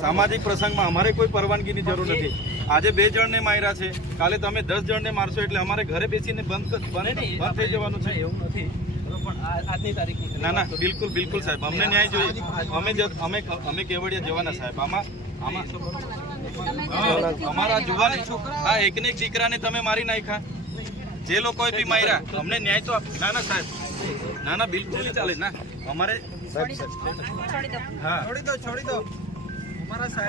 સામાજિક પ્રસંગમાં અમારે કોઈ પરવાનગીની જરૂર નથી આજે બે જણને માર્યા છે કાલે તમે દસ જણને મારશો એટલે અમારે ઘરે બેસીને બંધ બને બંધ થઈ જવાનું છે એવું નથી ના ના બિલકુલ બિલકુલ સાહેબ અમને ન્યાય જોઈએ અમે અમે અમે કેવડિયા જવાના સાહેબ આમાં આમાં અમારા જુવાન આ એકને એક દીકરાને તમે મારી નાખ્યા જે લોકોએ બી માર્યા અમને ન્યાય તો ના ના સાહેબ ના ના બિલકુલ નહીં ચાલે ના અમારે હા છોડી દો છોડી દો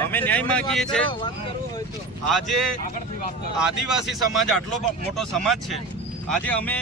અમે ન્યાય માંગીએ છીએ આજે આદિવાસી સમાજ આટલો મોટો સમાજ છે આજે અમે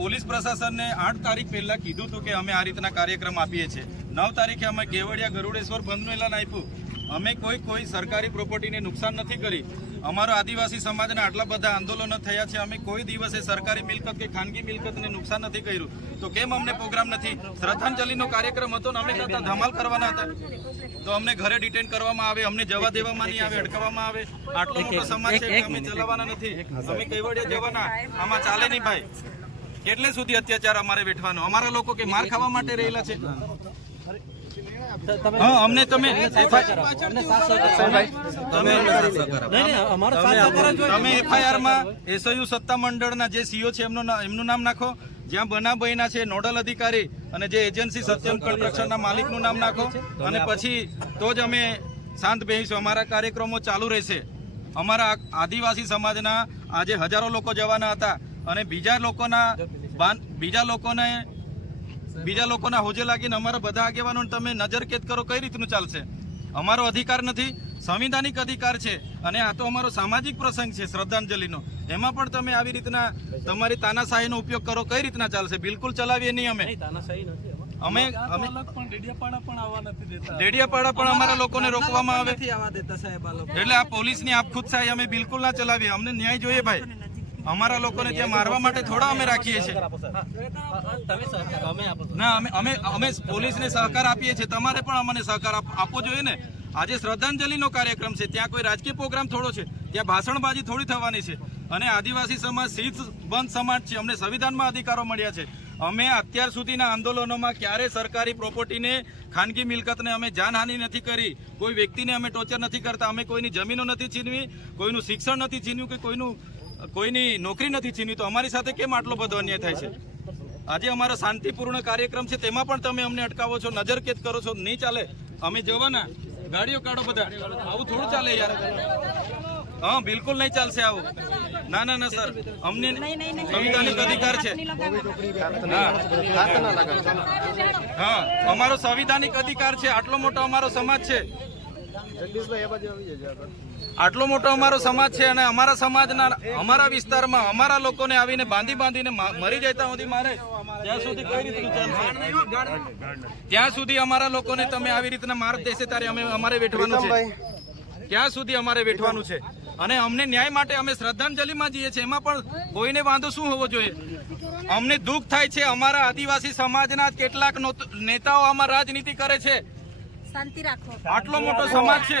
પોલીસ પ્રશાસનને આઠ તારીખ પહેલાં કીધું હતું કે અમે આ રીતના કાર્યક્રમ આપીએ છીએ નવ તારીખે અમે કેવડિયા ગરુડેશ્વર બંધનું એલાન આપ્યું અમે કોઈ કોઈ સરકારી પ્રોપર્ટીને નુકસાન નથી કરી અમારો આદિવાસી સમાજના આટલા બધા આંદોલનો થયા છે અમે કોઈ દિવસે સરકારી મિલકત કે ખાનગી મિલકતને નુકસાન નથી કર્યું તો કેમ અમને પ્રોગ્રામ નથી શ્રદ્ધાંજલિનો કાર્યક્રમ હતો અમે કરતા ધમાલ કરવાના હતા તો અમને ઘરે ડિટેન કરવામાં આવે અમને જવા દેવામાં નહીં આવે અટકાવવામાં આવે આટલો મોટો સમાજ છે અમે ચલાવવાના નથી અમે કેવડિયા જવાના આમાં ચાલે નહીં ભાઈ કેટલે સુધી અત્યાચાર અમારે વેઠવાનો અમારા લોકો કે માર ખાવા માટે રહેલા છે તમે એફઆઈઆર માં એસયુ સત્તા મંડળ ના જે સીઓ છે એમનું નામ નાખો જ્યાં બનાવ બન્યા છે નોડલ અધિકારી અને જે એજન્સી સત્યમ કન્સ્ટ્રક્શનના માલિકનું નામ નાખો અને પછી તો જ અમે શાંત બેસીશું અમારા કાર્યક્રમો ચાલુ રહેશે અમારા આદિવાસી સમાજના આજે હજારો લોકો જવાના હતા અને બીજા લોકોના બીજા લોકોને બીજા લોકોના હોજે લાગીને અમારા બધા આગેવાનો તમે નજરકેદ કરો કઈ રીતનું ચાલશે અમારો અધિકાર નથી સંવિધાનિક અધિકાર છે અને આ તો અમારો સામાજિક પ્રસંગ છે શ્રદ્ધાંજલિનો એમાં પણ તમે આવી રીતના તમારી તાનાશાહીનો ઉપયોગ કરો કઈ રીતના ચાલશે બિલકુલ ચલાવીએ નહીં અમે અમે પણ અમારા લોકોને રોકવામાં આવે એટલે આ પોલીસની આપખુદશાહી અમે બિલકુલ ના ચલાવીએ અમને ન્યાય જોઈએ ભાઈ અમારા લોકોને ત્યાં મારવા માટે થોડા અમે રાખીએ છીએ ના અમે અમે અમે પોલીસને સહકાર આપીએ છીએ તમારે પણ અમને સહકાર આપવો જોઈએ ને આજે શ્રદ્ધાંજલિનો કાર્યક્રમ છે ત્યાં કોઈ રાજકીય પ્રોગ્રામ થોડો છે ત્યાં ભાષણબાજી થોડી થવાની છે અને આદિવાસી સમાજ સિદ્ધ બંધ સમાજ છે અમને સંવિધાનમાં અધિકારો મળ્યા છે અમે અત્યાર સુધીના આંદોલનોમાં ક્યારે સરકારી પ્રોપર્ટીને ખાનગી મિલકતને અમે જાનહાનિ નથી કરી કોઈ વ્યક્તિને અમે ટોર્ચર નથી કરતા અમે કોઈની જમીનો નથી છીનવી કોઈનું શિક્ષણ નથી છીનવ્યું કે કોઈનું કોઈની નોકરી નથી છીનવી તો અમારી સાથે કેમ આટલો બધો અન્યાય થાય છે આજે અમારો શાંતિપૂર્ણ કાર્યક્રમ છે તેમાં પણ તમે અમને અટકાવો છો નજરકેદ કરો છો નહીં ચાલે અમે જવાના ગાડીઓ કાઢો બધા આવું થોડું ચાલે યાર હા બિલકુલ નહીં ચાલશે આવું ના ના ના સર અમને સંવિધાનિક અધિકાર છે હા અમારો સંવિધાનિક અધિકાર છે આટલો મોટો અમારો સમાજ છે આટલો મોટો અમારો સમાજ છે અને અમારા સમાજના અમારા વિસ્તારમાં અમારા લોકોને આવીને બાંધી બાંધીને મરી જતા ત્યાં સુધી મારે ત્યાં સુધી કઈ રીતનું ચાલશે સુધી અમારા લોકોને તમે આવી રીતના માર્ગ દેશે ત્યારે અમે અમારે વેઠવાનું છે ત્યાં સુધી અમારે વેઠવાનું છે અને અમને ન્યાય માટે અમે શ્રદ્ધાંજલિમાં જઈએ છીએ એમાં પણ કોઈને વાંધો શું હોવો જોઈએ અમને દુઃખ થાય છે અમારા આદિવાસી સમાજના કેટલાક નેતાઓ અમારા રાજનીતિ કરે છે આટલો મોટો સમાજ છે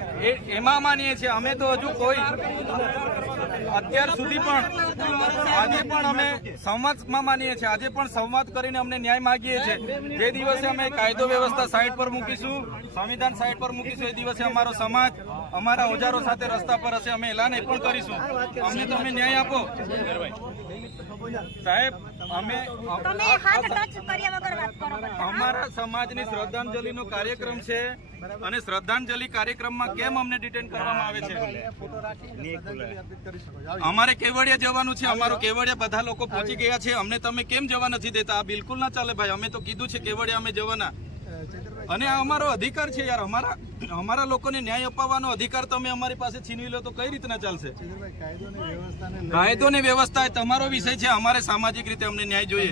એમાં માનીએ છીએ અમે તો હજુ કોઈ અત્યાર સુધી પણ આજે પણ અમે સંવાદમાં માનીએ છીએ આજે પણ સંવાદ કરીને અમને ન્યાય માગીએ છીએ જે દિવસે અમે કાયદો વ્યવસ્થા સાઈડ પર મૂકીશું સંવિધાન સાઈડ પર મૂકીશું એ દિવસે અમારો સમાજ અમારા ઓજારો સાથે રસ્તા પર હશે અમે એલાન એ પણ કરીશું અમને તમે ન્યાય આપો સાહેબ અમે અમારા સમાજની શ્રદ્ધાંજલિનો કાર્યક્રમ છે અને શ્રદ્ધાંજલિ કાર્યક્રમમાં કેમ અમને ડિટેન કરવામાં આવે છે અમારે કેવડિયા જવાનું છે અમારો કેવડિયા બધા લોકો પહોંચી ગયા છે અમને તમે કેમ જવા નથી દેતા આ બિલકુલ ના ચાલે ભાઈ અમે તો કીધું છે કેવડિયા અમે જવાના અને આ અમારો અધિકાર છે યાર અમારા અમારા લોકોને ન્યાય અપાવવાનો અધિકાર તમે અમારી પાસે છીનવી લો તો કઈ રીતના ચાલશે કાયદો ને વ્યવસ્થા તમારો વિષય છે અમારે સામાજિક રીતે અમને ન્યાય જોઈએ